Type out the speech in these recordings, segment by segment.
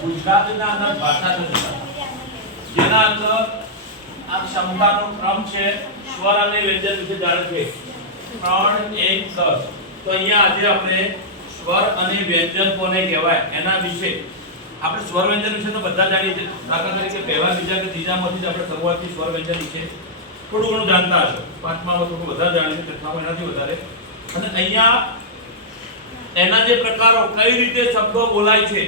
ગુજરાતીના અંદર ભાષા તંત્ર જેના અંદર આ ક્ષમતાનો ક્રમ છે સ્વર અને વ્યંજન વિશે જાણે છે 3 1 10 તો અહીંયા આજે આપણે સ્વર અને વ્યંજન કોને કહેવાય એના વિશે આપણે સ્વર વ્યંજન વિશે તો બધા જાણીએ છીએ દાખલા તરીકે પહેલા બીજા કે ત્રીજામાંથી જ આપણે શરૂઆતથી સ્વર વ્યંજન વિશે થોડું ઘણું જાણતા હશો પાંચમામાં થોડું વધારે જાણીએ છઠ્ઠામાં એનાથી વધારે અને અહીંયા એના જે પ્રકારો કઈ રીતે શબ્દો બોલાય છે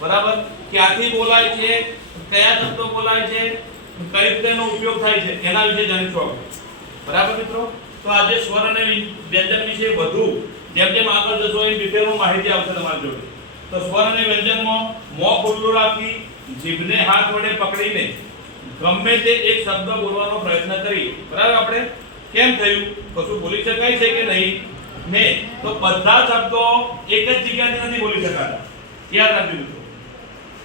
બરાબર ક્યાંથી બોલાય છે કયા શબ્દો બોલાય છે કઈ રીતે એનો ઉપયોગ થાય છે એના વિશે જાણીશું આપણે બરાબર મિત્રો તો આજે સ્વર અને વ્યંજન વિશે વધુ જેમ જેમ આગળ જશો એ ડિટેલમાં માહિતી આવશે તમારી જોડે તો સ્વર અને વ્યંજનમાં મોં ખુલ્લું રાખી જીભને હાથ વડે પકડીને ગમે તે એક શબ્દ બોલવાનો પ્રયત્ન કરી બરાબર આપણે કેમ થયું કશું બોલી શકાય છે કે નહીં ને તો બધા શબ્દો એક જ જગ્યાએથી નથી બોલી શકાતા યાદ રાખજો મિત્રો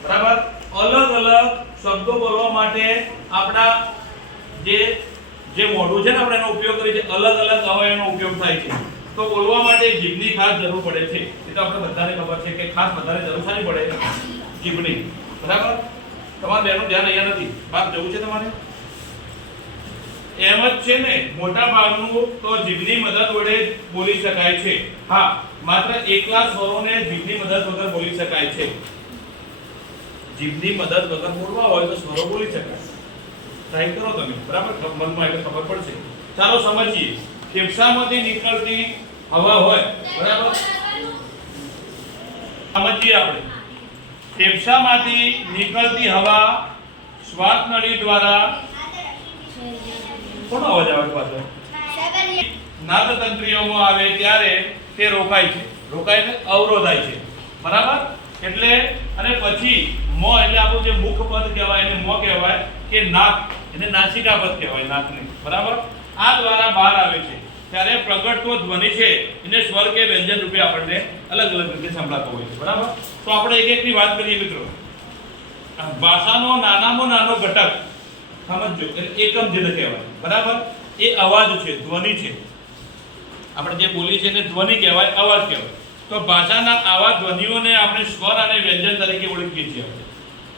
બરાબર અલગ અલગ શબ્દો બોલવા માટે આપણા જે મોઢું છે ને આપણે એનો ઉપયોગ કરીએ છીએ અલગ અલગ અવયવનો ઉપયોગ થાય છે તો બોલવા માટે જીભની ખાસ જરૂર પડે છે એ તો આપણે બધાને ખબર છે કે ખાસ બધાને જરૂર શાની પડે જીભની બરાબર તમારે બેનું ધ્યાન અહીંયા નથી બાપ જવું છે તમારે એમ જ છે ને મોટા ભાગનું તો જીભની મદદ વડે બોલી શકાય છે હા માત્ર એકલા સ્વરોને જીભની મદદ વગર બોલી શકાય છે જીભની મદદ વગર બોલવા હોય તો સ્વરો બોલી શકાય ટ્રાય કરો તમે બરાબર મનમાં એટલે ખબર પડશે ચાલો સમજીએ ફેફસામાંથી નીકળતી હવા હોય બરાબર સમજીએ આપણે ફેફસામાંથી નીકળતી હવા શ્વાસ નળી દ્વારા કોનો અવાજ આવે પાછો નાદતંત્રીઓમાં આવે ત્યારે તે રોકાય છે અવરોધાય છે બરાબર એટલે અને પછી મોં એટલે આપણું જે મુખ પદ કહેવાય એને મોં કહેવાય કે નાક એને નાસિકા પદ કહેવાય નાકને બરાબર આ દ્વારા બહાર આવે છે ત્યારે પ્રગટતો ધ્વનિ છે એને સ્વર કે વ્યંજન રૂપે આપણને અલગ અલગ રીતે સંભળાતો હોય છે બરાબર તો આપણે એક એકની વાત કરીએ મિત્રો ભાષાનો નાનામાં નાનો ઘટક સમજો એકમ જેને કહેવાય બરાબર એ અવાજ છે ધ્વનિ છે આપણે જે બોલી છે એને ધ્વનિ કહેવાય અવાજ કહેવાય તો ભાષાના આવા ધ્વનિઓને આપણે સ્વર અને વ્યંજન તરીકે ઓળખીએ છીએ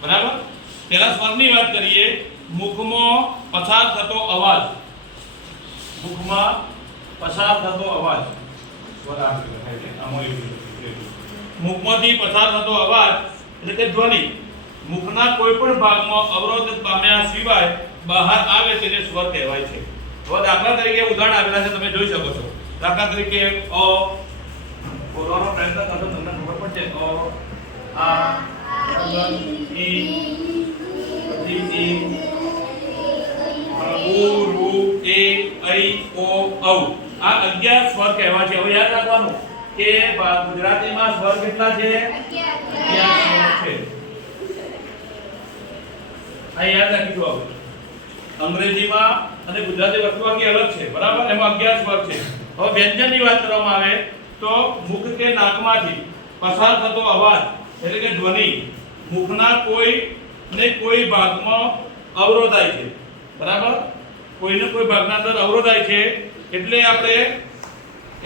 બરાબર પહેલા સ્વરની વાત કરીએ મુખમાં પસાર થતો અવાજ મુખમાં પસાર થતો અવાજ સ્વર આ રીતે મુખમાંથી પસાર થતો અવાજ એટલે કે ધ્વનિ મુખના કોઈ પણ ભાગમાં અવરોધ પામ્યા સિવાય બહાર આવે તેને સ્વર કહેવાય છે હવે દાખલા તરીકે ઉદાહરણ આપેલા છે તમે જોઈ શકો છો દાખલા તરીકે અ બોલવાનો પ્રયત્ન કરો તમને ખબર પડશે અ આ ઈ ઈ ઉ રૂ એ ઐ ઓ ઔ આ 11 સ્વર કહેવાય છે હવે યાદ રાખવાનું કે ગુજરાતીમાં સ્વર કેટલા છે 11 સ્વર છે આ યાદ રાખજો આપણે અંગ્રેજીમાં અને ગુજરાતી વર્તવાકી અલગ છે બરાબર એમાં 11 સ્વર છે હવે વ્યંજનની વાત કરવામાં આવે તો મુખ કે નાકમાંથી પસાર થતો અવાજ એટલે કે ધ્વનિ મુખના કોઈ ભાગમાં અવરોધાય છે બરાબર કોઈને કોઈ ભાગના અંદર અવરોધાય છે એટલે આપણે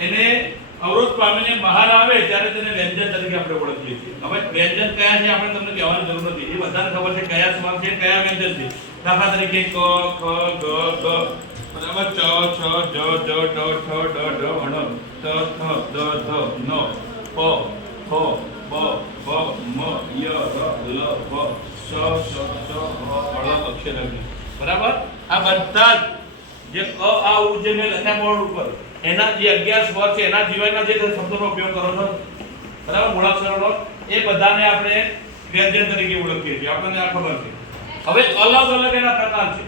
એને અવરોધ પામીને બહાર આવે ત્યારે તેને વ્યંજન તરીકે આપણે ઓળખીએ છીએ હવે વ્યંજન કયા છે આપણે તમને કહેવાની જરૂર નથી એ બધાને ખબર છે કયા સ્વર છે કયા વ્યંજન છે દાખલા તરીકે ક ખ ગ ગ બરાબર ચ છ જ જ ડ ઠ ડ ઢ ણ ત થ દ ધ ન પ ફ બ ભ મ ય ર લ વ શ શ ચ હ ળ અક્ષર બરાબર આ બધા જે અ આ ઉ જે મેં લખ્યા બોર્ડ ઉપર એના જે 11 સ્વર છે એના જીવાયના જે શબ્દોનો ઉપયોગ કરો છો બરાબર મૂળાક્ષરોનો એ બધાને આપણે વ્યંજન તરીકે ઓળખીએ છીએ આપણને આ ખબર છે હવે અલગ અલગ એના પ્રકાર છે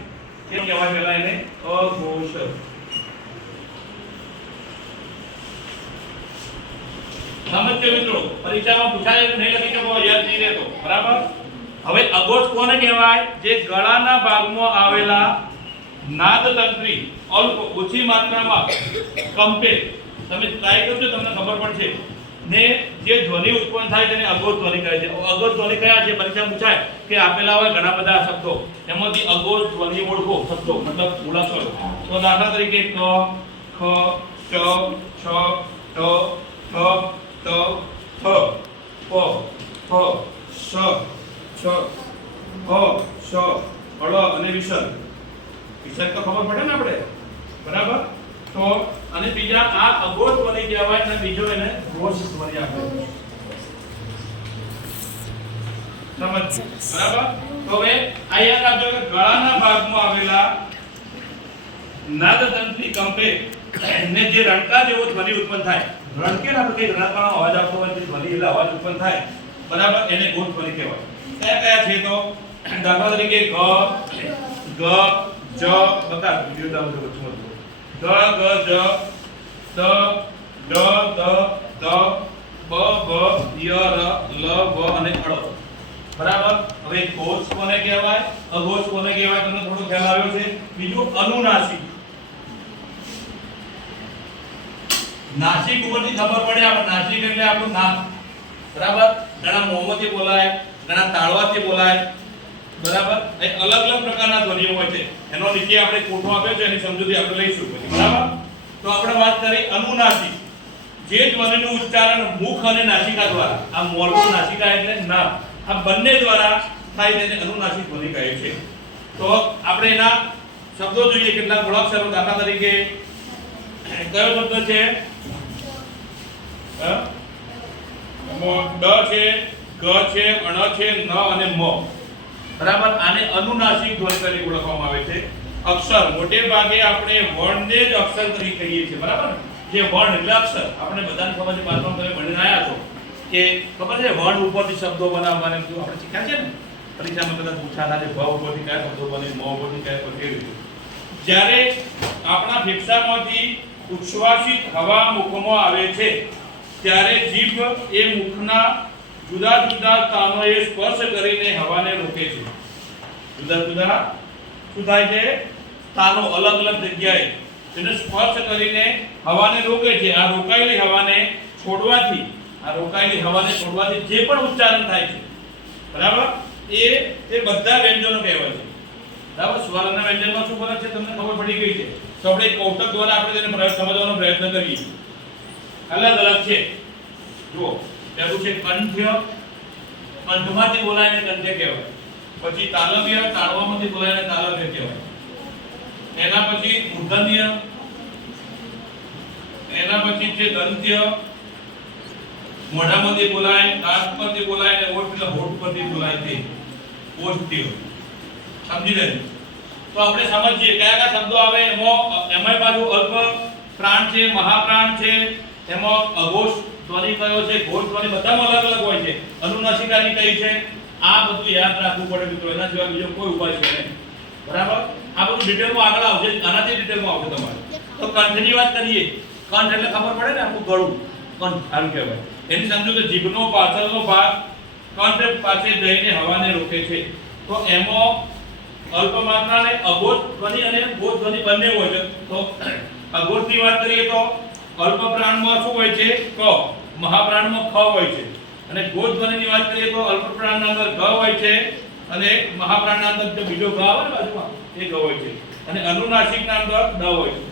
કેમ કહેવાય પહેલા એને અઘોષ સમજજો મિત્રો પરીક્ષામાં પૂછાય નહીં લખી શકો યાદ નહીં રહેતો બરાબર હવે અઘોષ કોને કહેવાય જે ગળાના ભાગમાં આવેલા નાદતંત્રી અલ્પ ઓછી માત્રામાં કંપે તમે ટ્રાય કરજો તમને ખબર પડશે ને જે ધ્વનિ ઉત્પન્ન થાય તેને અઘોષ ધ્વનિ કહે છે અઘોષ ધ્વનિ કયા છે પરીક્ષા પૂછાય કે આપેલા હોય ઘણા બધા શબ્દો એમાંથી અઘોષ ધ્વનિ ઓળખો શબ્દો મતલબ મૂળાક્ષરો તો દાખલા તરીકે ક ખ ચ છ ટ ઠ ત થ પ ફ શ શ છ હ શ હળ અને વિસર્ગ વિસર્ગ તો ખબર પડે ને આપણે બરાબર તો અને બીજા આ અઘોષ ધ્વનિ કહેવાય અને બીજો એને ઘોષ ધ્વનિ આપણે સમજ બરાબર તો હવે આ યાદ રાખજો કે ગળાના ભાગમાં આવેલા નાદતંત્રી કંપે ને જે રણકા જેવો ધ્વનિ ઉત્પન્ન થાય રણકે ના આપણે રણકાનો અવાજ આવતો હોય તે ધ્વનિ એટલે અવાજ ઉત્પન્ન થાય બરાબર એને ઘોષ ધ્વનિ કહેવાય કયા કયા છે તો દાખલા તરીકે ગ ગ જ બતા વિડિયો ચાલુ કરો છો ગ ગ જ ત ડ દ દ બ બ ય ર લ વ અને ળ બરાબર હવે ઘોષ કોને કહેવાય અઘોષ કોને કહેવાય તમને થોડો ખ્યાલ આવ્યો છે બીજું અનુનાસિક નાસિક ઉપરથી ખબર પડે આપણે નાસિક એટલે આપણું નાક બરાબર ઘણા મોંમાંથી બોલાય ઘણા તાળવાથી બોલાય બરાબર એ અલગ અલગ પ્રકારના ધ્વનિઓ હોય છે એનો નીચે આપણે કોઠો આપ્યો છે એની સમજૂતી આપણે લઈશું પછી બરાબર તો આપણે વાત કરી અનુનાસિક જે ધ્વનિનું ઉચ્ચારણ મુખ અને નાસિકા દ્વારા આ મોરનું નાસિકા એટલે નાક આ બંને દ્વારા થાય તેને અનુનાસિક ધ્વનિ કહે છે તો આપણે એના શબ્દો જોઈએ કેટલાક મૂળાક્ષરો દાખલા તરીકે કયો શબ્દ છે ડ છે ગ છે અણ છે ન અને મ બરાબર આને અનુનાસિક ધ્વનિ તરીકે ઓળખવામાં આવે છે અક્ષર મોટે ભાગે આપણે વર્ણને જ અક્ષર તરીકે કહીએ છીએ બરાબર જે વર્ણ એટલે અક્ષર આપણે બધાને ખબર છે બાળપણ તમે ભણીને આયા છો કે ખબર છે વર્ણ ઉપરથી શબ્દો બનાવવાને બધું આપણે શીખ્યા છે ને પરીક્ષામાં કદાચ પૂછાતા છે ભ ઉપરથી કયા શબ્દો બને મ ઉપરથી કયા શબ્દો રીતે જ્યારે આપણા ફેફસામાંથી ઉચ્છ્વાસિત હવા મુખમાં આવે છે ત્યારે જીભ એ મુખના જુદા જુદા સ્થાનોએ સ્પર્શ કરીને હવાને રોકે છે જુદા જુદા શું થાય છે સ્થાનો અલગ અલગ જગ્યાએ તેને સ્પર્શ કરીને હવાને રોકે છે આ રોકાયેલી હવાને છોડવાથી જે પણ ઉચ્ચારણ થાય છે બરાબર એ બધા વ્યંજનો કહેવાય છે બરાબર સ્વરના વ્યંજનમાં શું ફરક છે તમને ખબર પડી ગઈ છે તો આપણે કૌશક દ્વારા આપણે તેને સમજવાનો પ્રયત્ન કરીએ અલગ અલગ છે જુઓ પહેલું છે કંઠ્ય કંઠમાંથી બોલાયને કંઠ્ય કહેવાય પછી તાલવ્ય તાળવામાંથી બોલાયને તાલવ્ય કહેવાય એના પછી મૂર્ધન્ય એના પછી છે દંત્ય મોઢામાંથી બોલાય દાંત પરથી બોલાય અને ઓઠ એટલે હોઠ પરથી બોલાય તે ઓષ્ઠ્ય સમજી લે તો આપણે સમજીએ કયા કયા શબ્દો આવે એમાં પાછું અલ્પ પ્રાણ છે મહાપ્રાણ છે એમાં અઘોષ ધ્વનિ કયો છે ઘોષ ધ્વનિ બધામાં અલગ અલગ હોય છે અનુનાસિકાની કઈ છે આ બધું યાદ રાખવું પડે મિત્રો એના સિવાય બીજો કોઈ ઉપાય છે નહીં બરાબર આ બધું ડિટેલમાં આગળ આવશે આનાથી ડિટેલમાં આવશે તમારે તો કંઠની વાત કરીએ કંઠ એટલે ખબર પડે ને આપણું ગળું કંઠ આનું કહેવાય એની સમજો કે જીભનો પાછળનો ભાગ કંઠ પાસે જઈને હવાને રોકે છે તો એમાં અલ્પ માત્રા અને અઘોષ ધ્વનિ અને ઘોષ ધ્વનિ બંને હોય છે તો અઘોષની વાત કરીએ તો અલ્પ પ્રાણમાં શું હોય છે ક મહાપ્રાણમાં ખ હોય છે અને ઘોષ ધ્વનિની વાત કરીએ તો અલ્પ પ્રાણના અંદર ગ હોય છે અને મહાપ્રાણના અંદર જે બીજો ગ આવે ને બાજુમાં એ ગ હોય છે અને અનુનાસિકના અંદર ડ હોય છે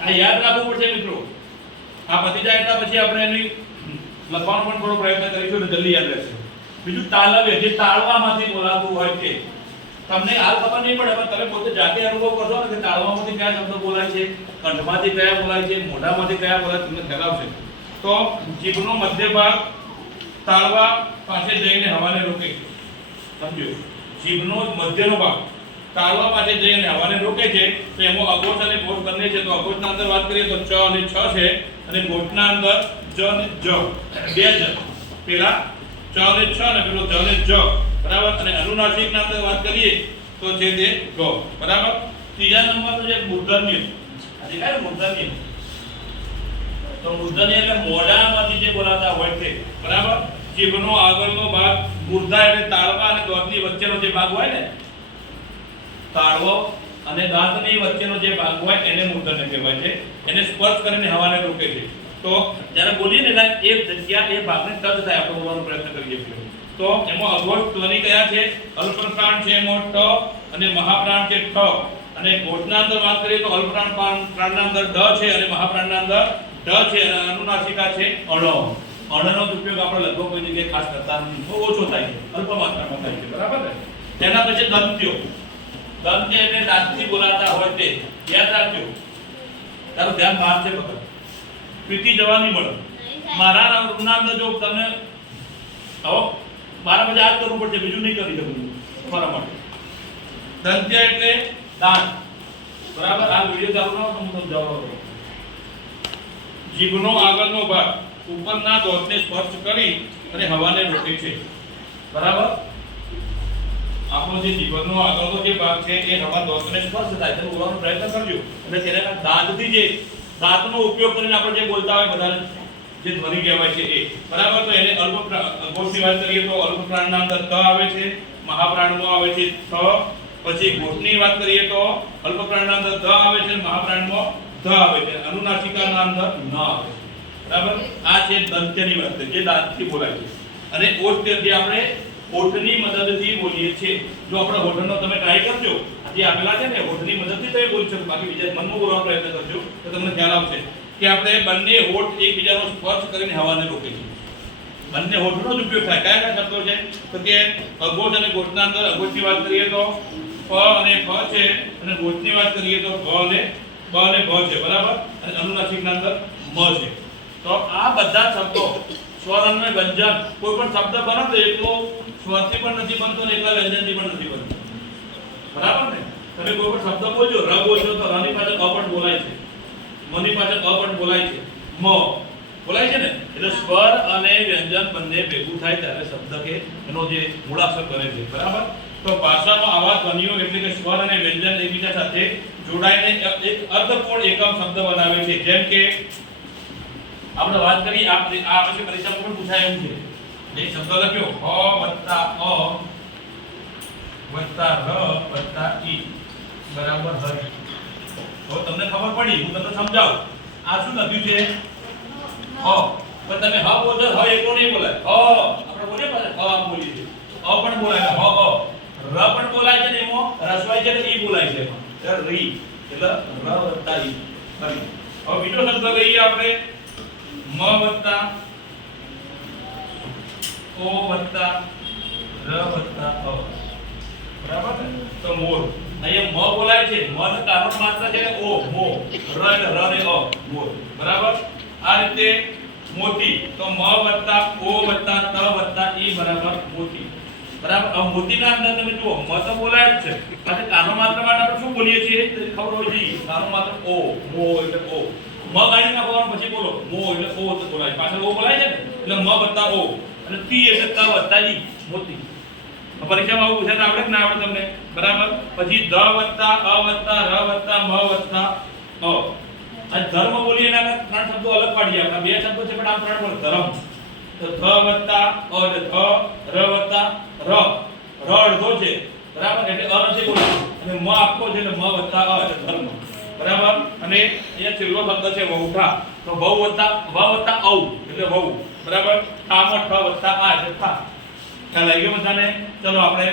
આ યાદ રાખવું પડશે મિત્રો આ પતી જાય એટલે પછી આપણે એની લખવાનો પણ થોડો પ્રયત્ન કરીશું એટલે જલ્દી યાદ રહેશે બીજું તાલવ્ય જે તાળવામાંથી બોલાતું હોય છે તમને હાલ ખબર નહીં પડે પણ તમે પોતે જાતે અનુભવ કરશો ને કે તાળવામાંથી કયા શબ્દો બોલાય છે કંઠમાંથી કયા બોલાય છે મોઢામાંથી કયા બોલાય તમને ખ્યાલ આવશે તો જીભનો મધ્ય ભાગ તાળવા પાસે જઈને હવાને રોકે છે સમજો જીભનો મધ્યનો ભાગ તાળવા પાસે જઈને હવાને રોકે છે તો એમાં અઘોષ અને ઘોષ બંને છે તો અઘોષના અંદર વાત કરીએ તો ચ અને છ છે અને ઘોષના અંદર જ અને જ બે જ પેલા ચ અને છ અને પેલો જ અને જ બરાબર અને અનુનાસિકના અંદર વાત કરીએ તો છે તે ગ બરાબર ત્રીજા નંબરનો છે મૂર્ધન્ય આજે કઈ મૂર્ધન્ય તો મૂર્ધન્ય એટલે મોઢામાંથી જે બોલાતા હોય છે બરાબર જીભનો આગળનો ભાગ મૂર્ધા એટલે તાળવા અને દાંતની વચ્ચેનો જે ભાગ હોય ને તાળવો અને દાંતની વચ્ચેનો જે ભાગ હોય એને મૂર્ધન્ય કહેવાય છે એને સ્પર્શ કરીને હવાને રોકે છે તો જ્યારે બોલીએ ને એ જગ્યા એ ભાગને ટચ થાય આપણે બોલવાનો પ્રયત્ન કરીએ છીએ તો એમાં અઘોષ ધ્વનિ કયા છે અલ્પ પ્રાણ છે એમાં ટ અને મહાપ્રાણ છે ઠ અને ઘોષના અંદર વાત કરીએ તો અલ્પ પ્રાણના અંદર ડ છે અને મહાપ્રાણના અંદર ઢ છે અને અનુનાસિકા છે અણ અણનો ઉપયોગ આપણે લગભગ કોઈ જગ્યાએ ખાસ કરતા નથી, બહુ ઓછો થાય છે, અલ્પ માત્રામાં થાય છે, બરાબર ને? તેના પછી દંત્યો. દંત્ય એટલે દાંતથી બોલાતા હોય તે યાદ રાખજો. તારું ધ્યાન બહાર છે બરાબર, પીટી જવાની મળે. મારા નામ જો તમને હવે મારા પછી આ જ કરવું પડશે, બીજું નહીં કરી શકું તમારા માટે. દંત્ય એટલે દાંત, બરાબર? આ વિડિયો ચાલુ ના હું સમજાવવાનો. જીભનો આગળનો ભાગ ઉપરના દોતને સ્પર્શ કરી અને હવાને રોકે છે, બરાબર? આપણો જે જીભનો આગળનો જે ભાગ છે એ હવા દોતને સ્પર્શ થાય છે, બોલવાનો પ્રયત્ન કરજો. અને તેના દાંતથી જે દાંતનો ઉપયોગ કરીને આપણે જે બોલતા હોય બધા જે ધ્વનિ કહેવાય છે એ, બરાબર? તો એને ઘોષની વાત કરીએ તો અલ્પ પ્રાણના અંદર ત આવે છે, મહાપ્રાણમાં આવે છે થ. પછી ઘોષની વાત કરીએ તો અલ્પ પ્રાણના અંદર ધ આવે છે, મહાપ્રાણમાં ધ આવે છે, અનુનાસિકાના અંદર ન આવે છે, બરાબર? આ છે દંત્યની વાત જે દાંતથી બોલાય છે. અને ઓઠ જે આપણે ઓઠની મદદથી બોલીએ છીએ. જો આપણે હોઠનો તમે ટ્રાય કરજો, જે આપેલા છે ને હોઠની મદદથી તમે બોલી શકો, બાકી બીજા મનમાં બોલવાનો પ્રયત્ન કરજો તો તમને ખ્યાલ આવશે કે આપણે બંને હોઠ એકબીજાનો સ્પર્શ કરીને હવાને રોકે છે. બંને હોઠનો જ ઉપયોગ થાય. કયા કયા શબ્દો છે તો કે અઘોષ અને ઘોષના અંદર અઘોષની વાત કરીએ તો પ અને ફ છે, અને ઘોષની વાત કરીએ તો બ અને ભ છે, બરાબર? અને અનુનાસિકના અંદર મ છે. તો આ બધા શબ્દો સ્વર અને વ્યંજન, કોઈ પણ શબ્દ બને તો એકલો સ્વરથી પણ નથી બનતો ને એકલા વ્યંજનથી પણ નથી બનતો, બરાબર ને? તમે કોઈ પણ શબ્દ બોલજો, ર બોલજો તો ર ની પાછળ અ પણ બોલાય છે, મ ની પાછળ અ પણ બોલાય છે, મ બોલાય છે ને? એટલે સ્વર અને વ્યંજન બંને ભેગું થાય ત્યારે શબ્દ કે એનો જે મૂળાક્ષર બને છે, બરાબર? તો ભાષામાં આવા ધ્વનિઓ એટલે કે સ્વર અને વ્યંજન એકબીજા સાથે જોડાઈને એક અર્થપૂર્ણ એકમ શબ્દ બનાવે છે. જેમ કે આપણે વાત કરી આ પછી પરીક્ષામાં પણ પૂછાય એવું છે. એક શબ્દ લખ્યો હ વત્તા અ વત્તા ર વત્તા ઈ બરાબર હરિ. તો તમને ખબર પડી, હું તમને સમજાવું. આ શું લખ્યું છે? હ. પણ તમે હ બોલતો હ એકલો નહીં બોલાય. આપણે બોલીએ પાછા હ આમ બોલીએ છીએ, અ પણ બોલાય, હ ર પણ બોલાય છે ને, એમાં રસવાય છે ને ઈ બોલાય છે, એમાં રી એટલે ર વત્તા ઈ હરિ. હવે બીજો શબ્દ લઈએ આપણે મ વત્તા ઓ વત્તા ર વત્તા અ, બરાબર ને? તો મોર. અહીંયા મ બોલાય છે, મ નો કારણ માત્ર છે ઓ, મો. ર એટલે ર ને અ, મોર, બરાબર? આ રીતે મોતી. તો મ વત્તા ઓ વત્તા ત વત્તા ઈ બરાબર મોતી, બરાબર? હવે મોતીના અંદર તમે જુઓ મ તો બોલાય જ છે, પછી કાનો માત્ર માટે આપણે શું બોલીએ છીએ ખબર હોય છે? કાનો માત્ર ઓ, મો એટલે ઓ. મ ગાડી નાખવાનું પછી બોલો મો એટલે ઓ તો બોલાય, પાછળ ઓ બોલાય છે ને, એટલે મ વત્તા ઓ અને તી એટલે ત વત્તા ઈ મોતી. પરીક્ષામાં આવું પૂછે તો આવડે કે ના આવડે તમને? બરાબર? પછી દ વત્તા અ વત્તા ર વત્તા મ વત્તા અ. આ ધર્મ બોલીએ એના ત્રણ શબ્દો અલગ પાડીએ. આપણા બે શબ્દો છે પણ આ ત્રણ બોલ ધર્મ. તો ધ વત્તા અ એટલે ધ, ર વત્તા ર, ર અડધો છે, બરાબર? એટલે અ નથી બોલવાનું, અને મ આખો છે એટલે મ વત્તા અ એટલે ધર્મ, બરાબર? અને અહીંયા છેલ્લો શબ્દ છે વહુઠા. તો ભવ વત્તા વ વત્તા ઔ એટલે વહુ, બરાબર? ઠામાં ઠ વત્તા આ એટલે ઠા. ખ્યાલ આવી ગયો બધાને? ચલો આપણે